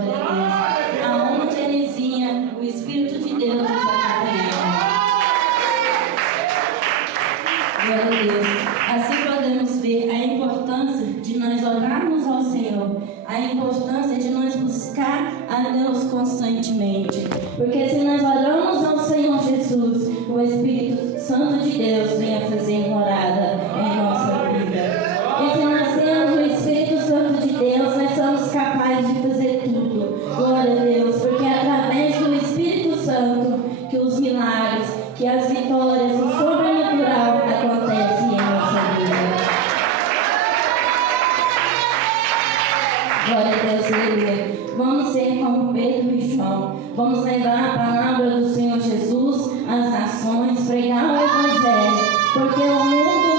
glória a Deus. Aonde eles iam, o Espírito de Deus os acompanhava. Glória a Deus. Assim podemos ver a importância de nós orarmos ao Senhor, a importância de nós buscar a Deus constantemente. Porque se nós oramos ao Senhor Jesus, o Espírito Santo de Deus vem a fazer morada em nossa vida. E se nós temos o Espírito Santo de Deus, nós somos capazes de fazer tudo. Glória a Deus, porque é através do Espírito Santo que os milagres, que as vitórias, o sobrenatural acontecem em nossa vida. Glória a Deus, aleluia. Vamos ser como Pedro e João. Vamos levar a palavra do Senhor Jesus às nações, pregar o Evangelho, porque o mundo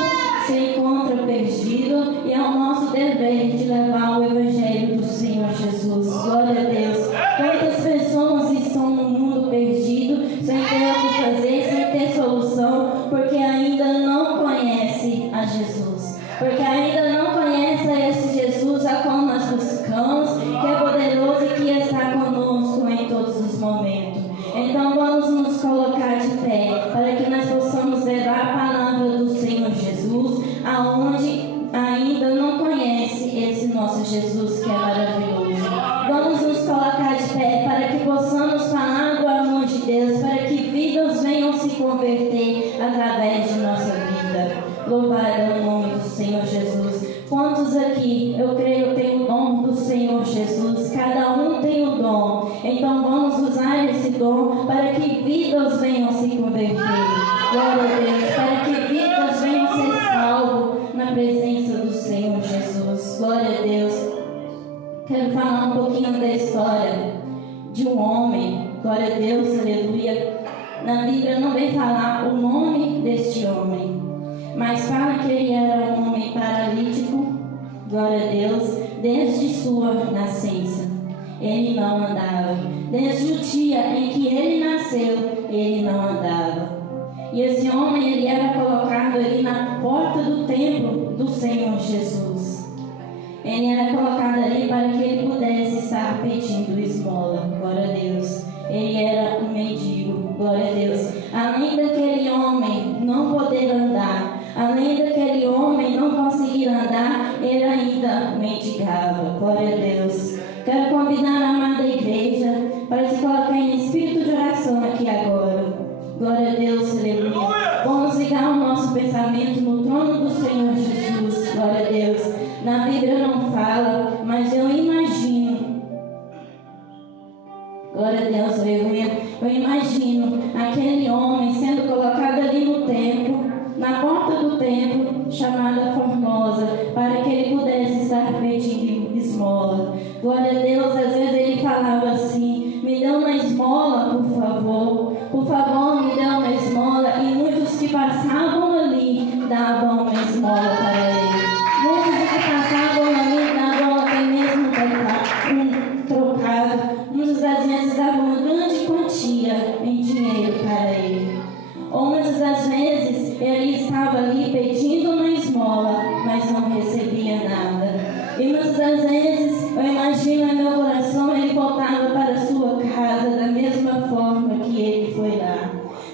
se encontra perdido e é o nosso dever de levar o Evangelho do Senhor Jesus. Glória a Deus. Quantas pessoas estão no mundo perdido, sem ter o que fazer, sem ter solução, porque ainda não conhece a Jesus. Porque ainda não conhece a esse Jesus a qual nós buscamos, que é poderoso e que está conosco em todos os momentos. Então vamos nos colocar de pé, para que nós possamos levar a palavra do Senhor Jesus, aonde ainda não conhece esse nosso Jesus que é maravilhoso. Vamos nos colocar de pé, para que possamos falar do amor de Deus, para que vidas venham se converter através de nossa vida. Louvado é o nome do Senhor Jesus. Quantos aqui, eu creio, tem o dom do Senhor Jesus? Cada um tem o dom. Então vamos usar esse dom para que vidas venham se converter. Glória a Deus. Para que vidas venham ser salvas na presença do Senhor Jesus. Glória a Deus. Quero falar um pouquinho da história de um homem. Glória a Deus, aleluia. Na Bíblia não vem falar o nome deste homem, mas fala que ele era um homem paralítico, glória a Deus, desde sua nascença. Ele não andava. Desde o dia em que ele nasceu, ele não andava. E esse homem, ele era colocado ali na porta do templo do Senhor Jesus. Ele era colocado ali para que ele pudesse estar pedindo esmola, glória a Deus. Ele era um mendigo, glória a Deus. Além daquele homem não poder andar, além daquele homem não conseguir andar, ele ainda mendigava. Glória a Deus. Quero convidar a amada igreja para se colocar em espírito de oração aqui agora. Glória a Deus, aleluia. Vamos ligar o nosso pensamento no trono do Senhor Jesus. Glória a Deus. Na Bíblia não fala, mas eu imagino. Glória a Deus, aleluia. Eu imagino aquele homem sendo colocado ali no templo, na porta do templo, chamada Formosa, para que ele pudesse estar pedindo esmola. Glória a Deus, às vezes ele falava assim: me dê uma esmola, por favor, me dê uma esmola. E muitos que passavam ali davam uma esmola para ele. Muitos que passavam ali davam até mesmo um trocado. Muitas das vezes davam uma grande quantia em dinheiro para ele. Ou muitas das vezes ele estava ali pedindo uma esmola, mas não recebia nada. E muitas das vezes, eu imagino em meu coração, ele voltava para a sua casa da mesma forma que ele foi lá.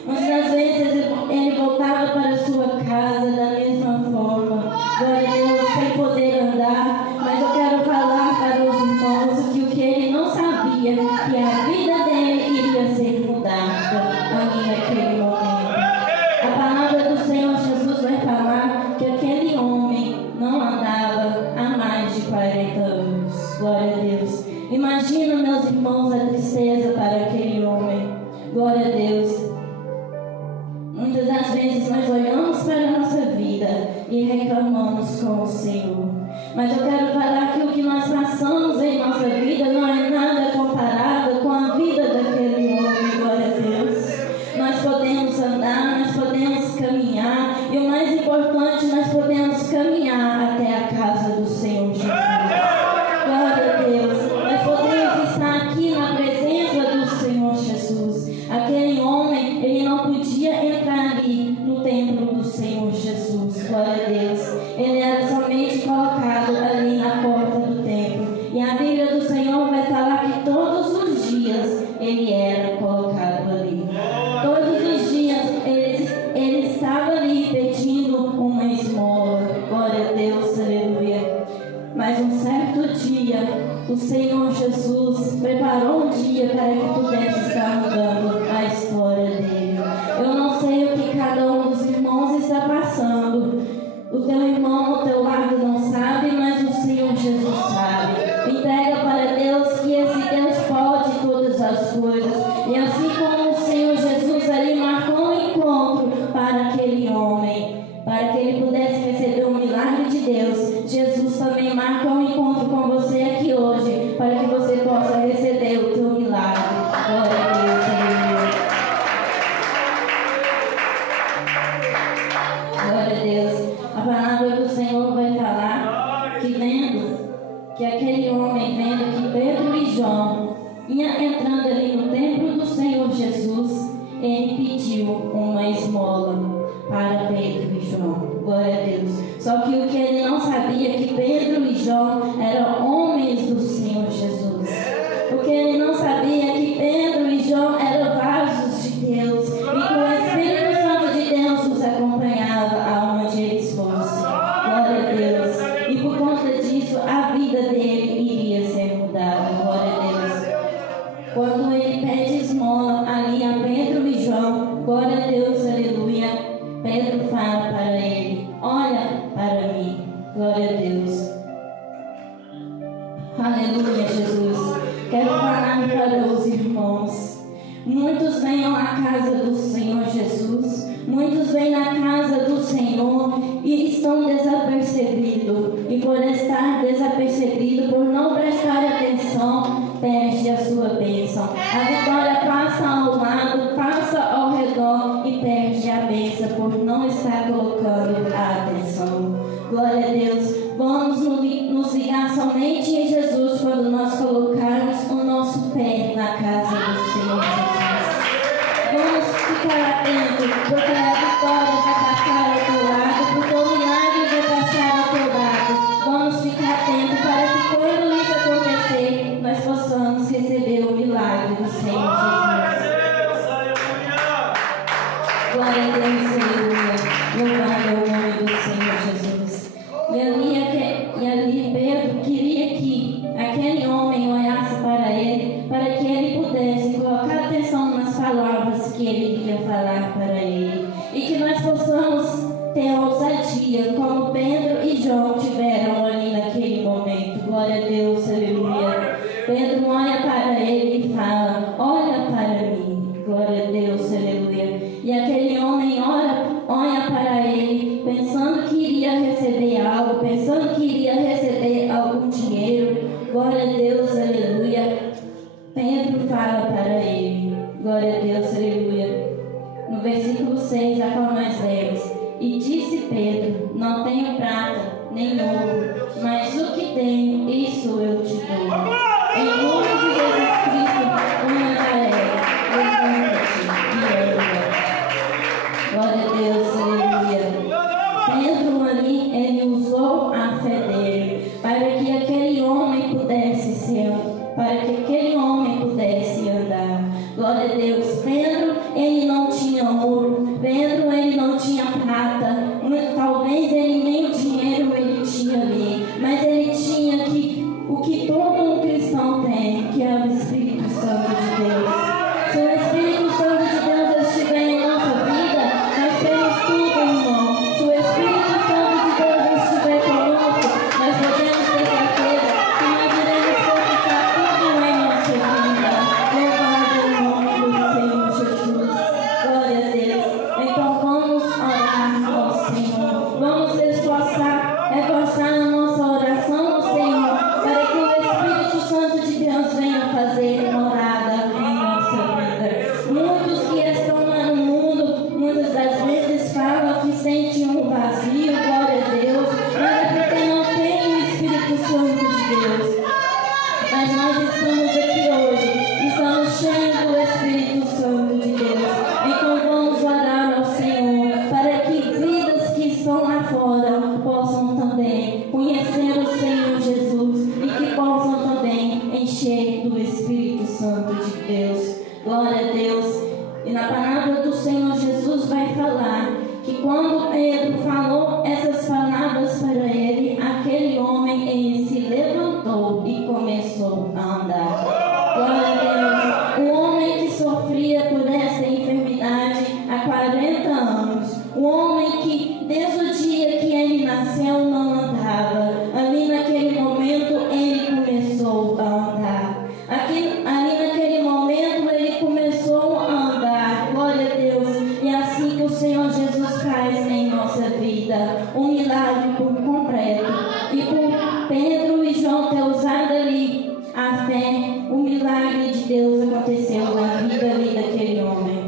Muitas das vezes ele voltava para a sua casa da mesma forma, glória a Deus, sem poder andar. Mas eu quero falar para os irmãos que ele não sabia, que a vida dele iria ser mudada ali naquele momento. A palavra do Senhor Jesus vai falar que aquele homem não andava há mais de 40 anos. Glória a Deus. Imagina, meus irmãos, a tristeza para aquele homem. Glória a Deus. Muitas das vezes nós olhamos para a nossa vida e reclamamos com o Senhor. Mas eu quero falar que o que nós passamos em nossa vida não é nada comparado com a vida daquele homem. Glória a Deus. Nós podemos andar, nós podemos caminhar, e o mais importante, nós podemos caminhar até a casa do Senhor Jesus. Glória a Deus. Nós podemos estar aqui na presença do Senhor Jesus. Aquele homem, ele não podia entrar ali no templo do Senhor Jesus. Glória a Deus. Ele era somente colocado ali na porta do templo. E a Bíblia do Senhor Senhor Jesus preparou um dia para que pudesse estar mudando a história dele. Eu não sei o que cada um dos irmãos está passando. O teu irmão ao teu lado não sabe, mas o Senhor Jesus sabe. Entrega para Deus que esse Deus pode todas as coisas. E assim como o Senhor Jesus ali marcou um encontro para aquele homem, para que ele pudesse receber o milagre de Deus, Jesus também marca um encontro com você aqui hoje, para que você possa receber o teu milagre. Glória a Deus, Senhor. Glória a Deus. A palavra do Senhor vai falar que aquele homem vendo que Pedro e João ia entrando ali no templo do Senhor Jesus, ele pediu uma esmola para Pedro e João. Glória a Deus. Só que o que ele não sabia é que Pedro e João eram homens do Senhor Jesus. O que ele não sabia é que Pedro e João eram vasos de Deus e que o Espírito Santo de Deus os acompanhava aonde eles fossem. Glória a Deus. E por conta disso, a vida dele iria ser mudada. Glória a Deus. Quando ele pede esmola ali a Pedro e João, glória a Deus, aleluia, Pedro fala para ele: olha para mim. Glória a Deus. Aleluia, Jesus. Quero falar para os irmãos. Muitos vêm à casa do Senhor Jesus, muitos vêm na casa do Senhor e estão desapercebidos. E por estar desapercebido, por não prestar atenção, perde a sua bênção. A vitória passa ao lado, passa ao redor e perde a bênção por não estar colocando a atenção. Glória a Deus. Vamos nos ligar somente em Jesus quando nós colocarmos o nosso pé na casa do Senhor Jesus. Vamos ficar atentos, porque a vitória vai passar ao teu lado, porque o milagre vai passar ao teu lado. Vamos ficar atentos para que quando isso acontecer, nós possamos receber o milagre do Senhor Jesus. Glória a Deus, aleluia. Louvado é o nome do Senhor Jesus. E ali Pedro queria que aquele homem olhasse para ele, para que ele pudesse colocar atenção nas palavras que ele iria falar para ele. E que nós possamos ter ousadia, como Pedro e João tiveram ali naquele momento. Glória a Deus, aleluia. Pedro olha para ele e fala: olha para mim. Glória a Deus, aleluia. E aquele homem olha para ele, pensando que iria receber algo, pensando que iria receber algum dinheiro. Glória a Deus, aleluia. Pedro fala para ele, glória a Deus, aleluia. No versículo 6, a qual nós lemos: e disse Pedro: não tenho prata nem ouro, mas o que tenho, isso eu te dou. Em nome de Jesus Cristo, o Nazaré, levanta-te e anda. Glória a Deus, aleluia. Pedro ali, ele usou a fé dele para que aquele homem pudesse andar. Glória a Deus. Pedro, ele não tinha ouro. Pedro, ele não tinha prata. Talvez ele nem o dinheiro ele tinha ali, mas ele tinha o que todo um cristão tem, que é o Espírito Santo de Deus. Se o Espírito Santo de Deus estiver em nossa vida, nós temos tudo, irmão. Se o Espírito Santo de Deus estiver conosco, nós podemos ter certeza que nós iremos conquistar tudo em nossa vida. Louvado o nome do Senhor Jesus. Glória a Deus. Então vamos orar ao Senhor. Vamos esforçar, reforçar a nossa oração ao Senhor, para que o Espírito Santo de Deus venha fazer morada em nossa vida. Muitos que estão lá no mundo, muitas das vezes falam que sentem um vazio, glória a Deus, mas é porque não tem o Espírito Santo de Deus. Mas nós estamos aqui hoje, estamos cheios do Espírito Santo de Deus. Então vamos orar ao Senhor, para que vidas que estão lá fora possam também conhecer o Senhor Jesus e que possam também encher do Espírito Santo de Deus. Glória a Deus. E na palavra do Senhor Jesus vai falar que quando Pedro falou essas palavras para ele, aquele homem ele se levantou e começou o milagre de Deus aconteceu na vida ali daquele homem.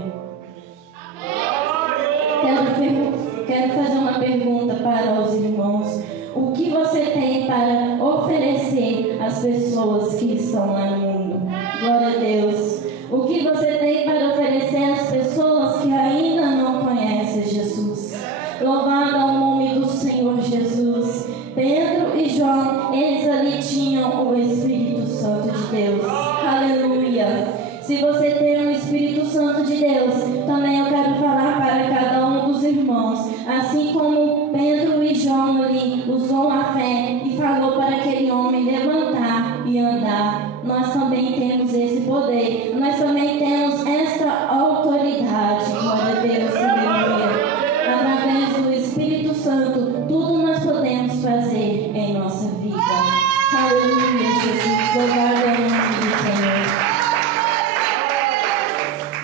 Quero fazer uma pergunta para os irmãos. O que você tem para oferecer às pessoas que estão lá no mundo? Glória a Deus. O que você tem para oferecer às pessoas que ainda não conhecem Jesus? Louvado ao nome do Senhor Jesus. Pedro e João, eles ali tinham o Espírito Santo de Deus. Aleluia. Se você tem o Espírito Santo de Deus, também eu quero falar para cada um dos irmãos. Assim como Pedro e João ali usou a fé e falou para aquele homem levantar e andar, nós também temos esse poder. Nós também temos esta autoridade. Glória a Deus, aleluia. Através do Espírito Santo, tudo nós podemos fazer em nossa vida. Aleluia, Jesus. Louvado é o nome do Senhor.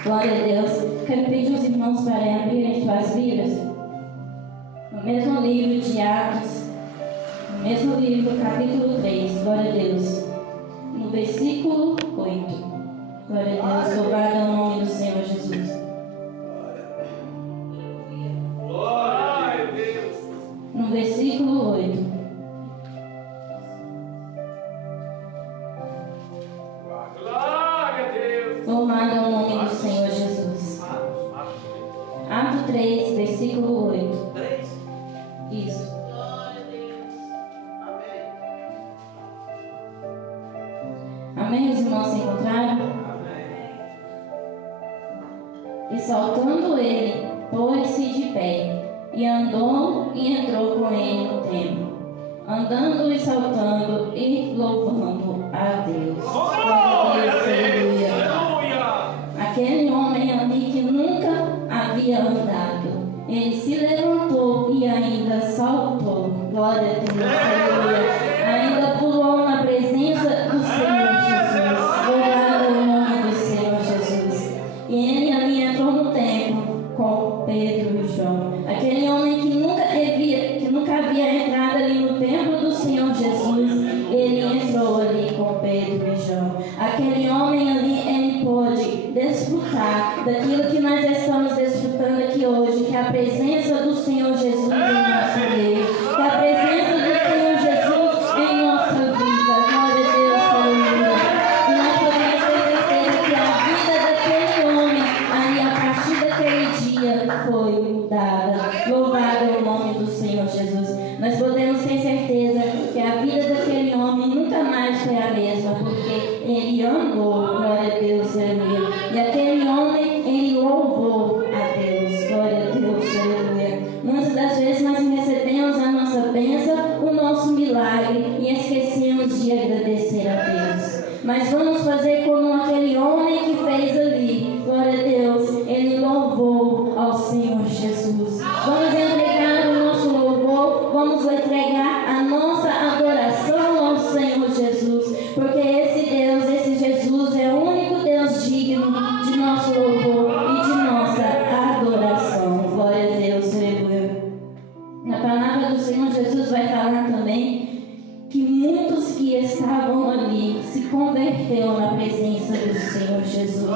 Glória a Deus. Quero pedir os irmãos para abrirem suas Bíblias. No mesmo livro de Atos, no mesmo livro, capítulo 3. Glória a Deus. No versículo 8. Glória a Deus. Louvado é o nome do Senhor Jesus. Glória a Deus. No versículo 8. Glória a Deus. Louvado é o nome do Senhor Jesus. Atos 3, versículo 8. 3. Isso. Glória a Deus. Amém. Amém? Os irmãos se encontraram? Amém. E saltando ele, pôs-se de pé, e andou e entrou com ele no templo, andando e saltando e louvando a Deus. Glória a Deus, aleluia. Aquele homem ali que nunca havia andado, ele se levantou e ainda saltou. Glória a Deus, aleluia. Ainda pulou na presença do Senhor Jesus. Louvado o nome do Senhor Jesus. E ele ali entrou no templo com Pedro e João. Aquele homem que nunca havia entrado ali no templo do Senhor Jesus, ele entrou ali com Pedro e João. Aquele homem ali, ele pôde desfrutar daquilo que nós estamos desfrutando aqui hoje, que é a presença do Senhor Jesus em nosso meio, que é a presença do Senhor Jesus em nossa vida. Glória a Deus, aleluia. E nós podemos ter certeza que a vida daquele homem ali, a partir daquele dia, foi mudada. Louvado é o nome do Senhor Jesus. Nós podemos ter certeza que a vida daquele homem nunca mais foi a mesma, porque ele andou. Glória a Deus, aleluia. E aquele homem, ele louvou a Deus. Glória a Deus, aleluia. Muitas das vezes nós recebemos a nossa bênção, o nosso milagre, e esquecemos de agradecer a Deus. Mas vamos fazer como aquele homem que fez ali. Glória a Deus, ele louvou ao Senhor Jesus. Vamos entregar o nosso louvor, vamos entregar a nossa adoração ao Senhor Jesus, porque esse Deus, esse Jesus é o único Deus digno de nosso louvor e de nossa adoração. Glória a Deus, aleluia. Na palavra do Senhor Jesus vai falar também que muitos que estavam ali se converteram na presença do Senhor Jesus.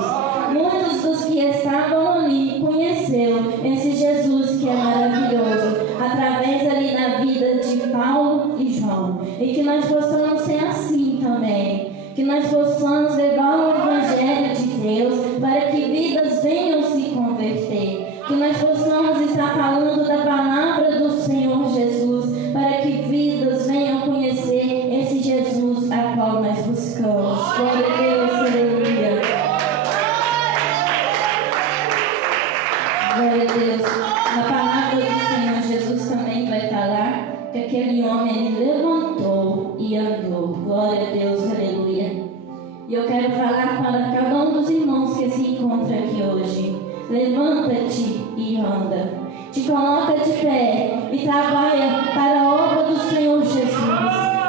Muitos dos que estavam ali conheceram esse Jesus que é maravilhoso, através ali da vida de Paulo e João. E que nós possamos ser assim também. Que nós possamos levar o Evangelho de Deus para que vidas venham se converter. Que nós possamos estar falando da palavra do Senhor Jesus para que vidas venham conhecer esse Jesus a qual nós buscamos. Glória a Deus, aleluia. Glória a Deus. Na palavra do Senhor Jesus também vai falar que aquele homem ele levantou e andou. Glória a Deus, aleluia. E eu quero falar para cada um dos irmãos que se encontra aqui hoje. Levanta-te e anda. Te coloca de pé e trabalha para a obra do Senhor Jesus,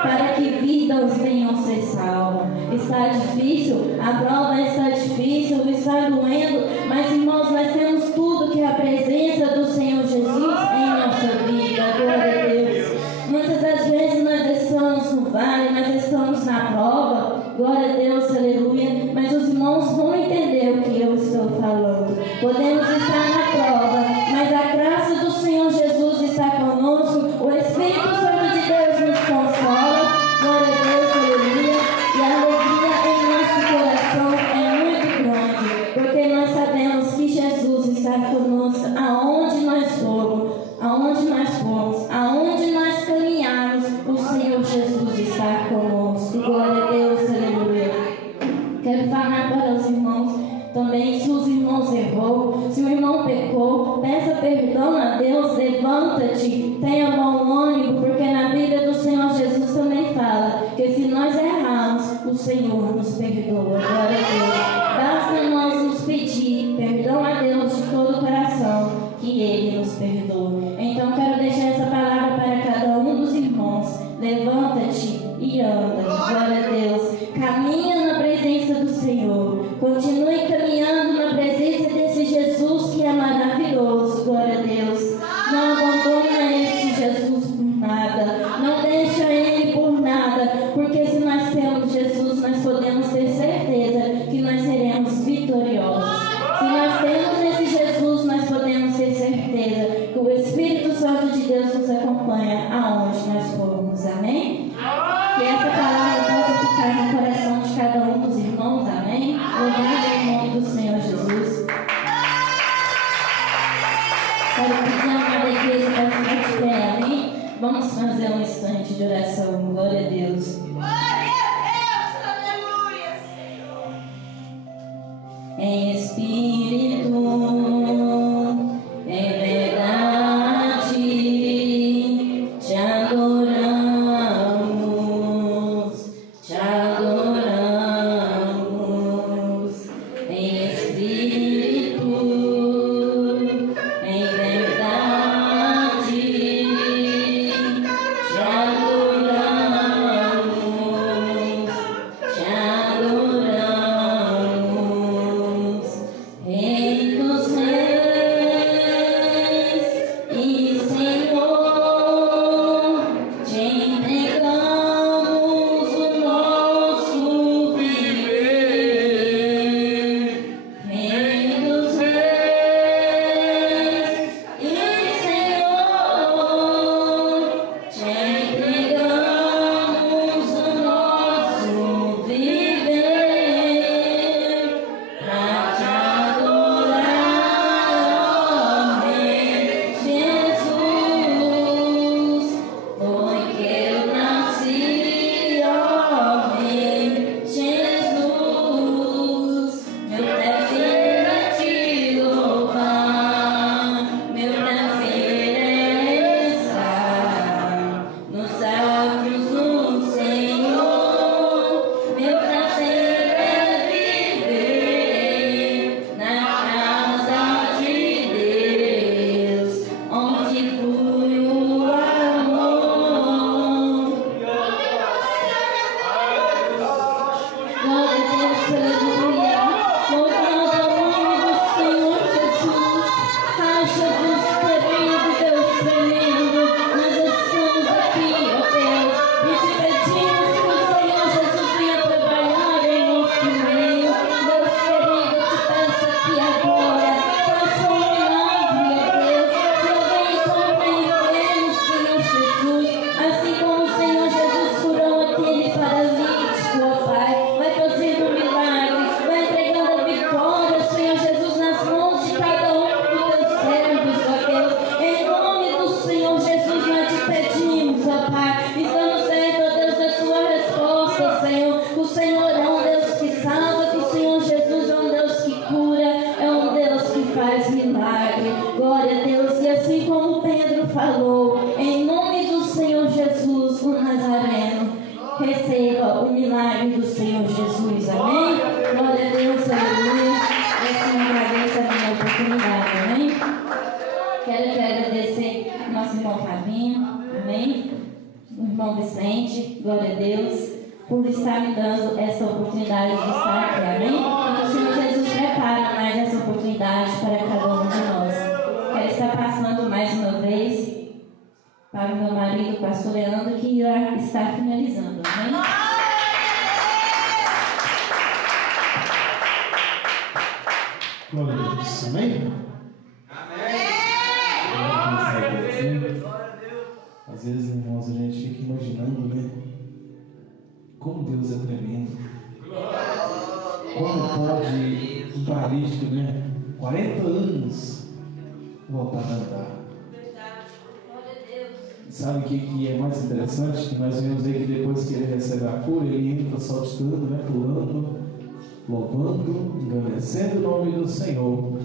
para que vidas venham ser salvas. Está difícil, a prova está difícil, está doendo, mas irmãos, nós temos tudo que é a presença do Senhor Jesus em nossa vida. Glória a Deus. Muitas das vezes nós estamos no vale, nós estamos na prova. Glória a Deus, aleluia. levanta-te, tenha bom ânimo, porque na Bíblia do Senhor Jesus também fala que se nós errarmos, o Senhor nos perdoa. Glória a Deus. Basta nós nos pedir perdão a Deus de todo o coração, que Ele nos perdoa. Então quero deixar essa palavra para cada um dos irmãos. Levanta-te e anda. Glória a Deus. Caminha na presença do Senhor. Continue caminhando na presença desse Jesus que é maravilhoso. Glória a Deus. Não abandona esse Jesus por nada. Não deixa Ele por nada. Porque se nós temos Jesus, nós podemos ter certeza que nós seremos vitoriosos. Se nós temos esse Jesus, nós podemos ter certeza que o Espírito Santo de Deus nos acompanha aonde nós formos. Amém? Que essa palavra possa ficar no coração de cada um dos irmãos. Amém? Louvado em nome do Senhor Jesus. Quero pedir a amada igreja para ficar de pé. Amém? Vamos fazer um instante de oração. Glória a Deus. Em espírito, em verdade, te adoramos, em espírito, em verdade, te adoramos, Rei dos reis e Senhor, te entregamos o nosso viver. Rei dos reis e Senhor, te entregamos o nosso viver. Pra te adorar, Rei Jesus, foi que eu nasci, ó Rei Jesus. Meu prazer é te louvar, meu prazer é estar nos átrios do Senhor. Meu prazer é viver na casa de Deus, onde flui o amor. Glória a Deus, aleluia. Louvado ao nome do Senhor Jesus. Ai, Jesus querido, Deus tremendo, nós estamos aqui, ó Deus, e te pedimos que o Senhor Jesus venha trabalhar em nosso meio. Deus querido, eu te peço aqui agora, faça um milagre, ó Deus. Senhor, venha compreender-nos, Senhor Jesus, assim como o Senhor Jesus curou aquele paralítico, ó Pai. Vai fazendo milagres, vai entregando a vitória, Senhor Jesus, nas mãos de cada um dos teus servos, ó Deus. Em nome do Senhor Jesus, nós te pedimos, ó Pai. Estamos certos, ó Deus, da tua resposta, Senhor. O Senhor é um Deus que salva, que o Senhor Jesus é um Deus que cura, é um Deus que faz milagre. Glória a Deus. E assim como Pedro falou, em nome do Senhor Jesus, o Nazareno, receba o milagre do Senhor Jesus. Amém? Glória a Deus, aleluia. Eu assim agradeço a minha oportunidade. Amém? Quero agradecer ao nosso irmão Fabinho. Amém? O irmão Vicente. Glória a Deus. Por estar me dando essa oportunidade de estar aqui. Amém? E que o Senhor Jesus prepara mais essa oportunidade para cada um de nós. Quero estar passando mais uma vez para o meu marido, o pastor Leandro, que irá estar finalizando. Amém? Glória a Deus. Amém? Às vezes, irmãos, a gente fica imaginando, né? Como Deus é tremendo. Como pode um paralítico, né? 40 anos voltar a andar. E sabe o que é mais interessante? Que nós vemos aí que depois que ele recebe a cura, ele entra saltitando, né? Pulando, louvando, engrandecendo o nome do Senhor.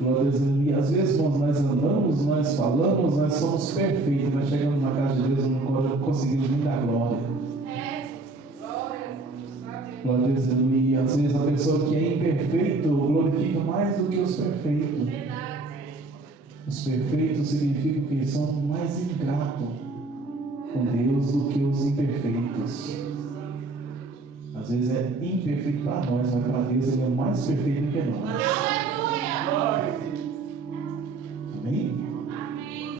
Glória a Deus. E às vezes, irmãos, nós andamos, nós falamos, nós somos perfeitos, nós chegamos na casa de Deus e não conseguimos nem dar glória. Glória a Deus. E às vezes a pessoa que é imperfeito glorifica mais do que os perfeitos. Os perfeitos significam que eles são mais ingratos com Deus do que os imperfeitos. Às vezes é imperfeito para nós, mas para Deus ele é mais perfeito do que nós.